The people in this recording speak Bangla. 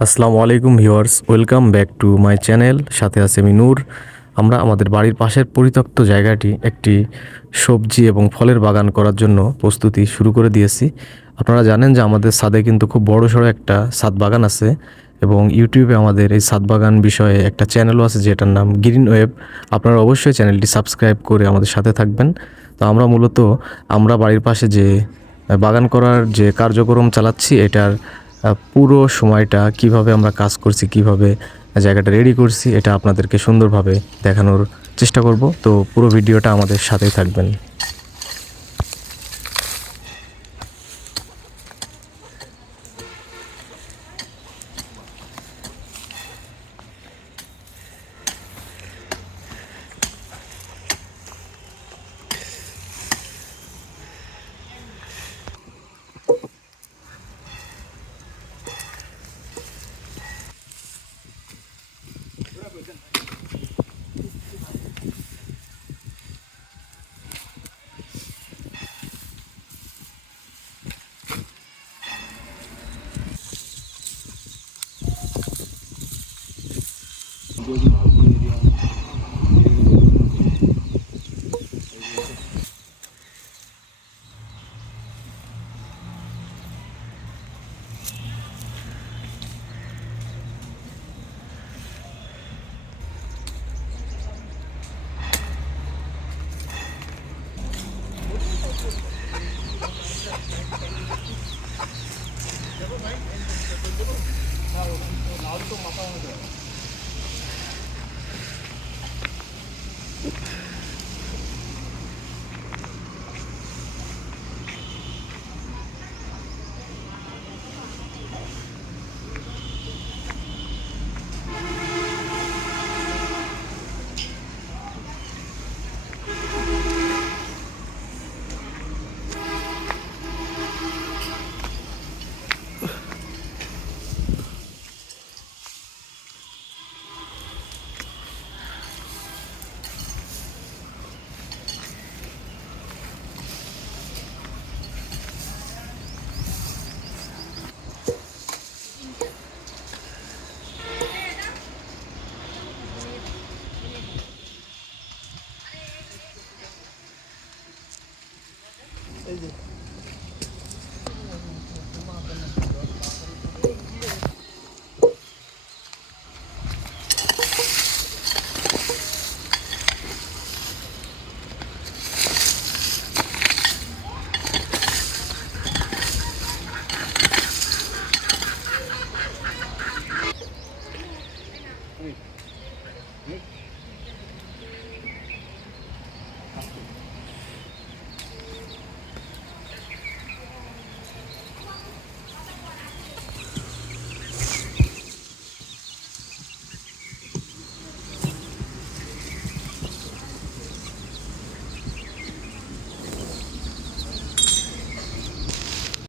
আসসালামু আলাইকুম viewers, welcome back to my channel. সাথে আছে আমি নূর। আমরা আমাদের বাড়ির পাশের পরিত্যক্ত জায়গাটি একটি সবজি এবং ফলের বাগান করার জন্য প্রস্তুতি শুরু করে দিয়েছি। আপনারা জানেন যে আমাদের ছাদে কিন্তু খুব বড়সড় একটা ছাদ বাগান আছে এবং ইউটিউবে আমাদের এই ছাদ বাগান বিষয়ে একটা চ্যানেলও আছে যেটার নাম গ্রিন ওয়েব। আপনারা অবশ্যই চ্যানেলটি সাবস্ক্রাইব করে আমাদের সাথে থাকবেন। তো আমরা বাড়ির পাশে যে বাগান করার যে কার্যক্রম চালাচ্ছি এটার পুরো সময়টা কিভাবে আমরা কাজ করছি, কিভাবে জায়গাটা রেডি করছি, এটা আপনাদেরকে সুন্দরভাবে দেখানোর চেষ্টা করব। তো পুরো ভিডিওটা আমাদের সাথেই থাকবেন।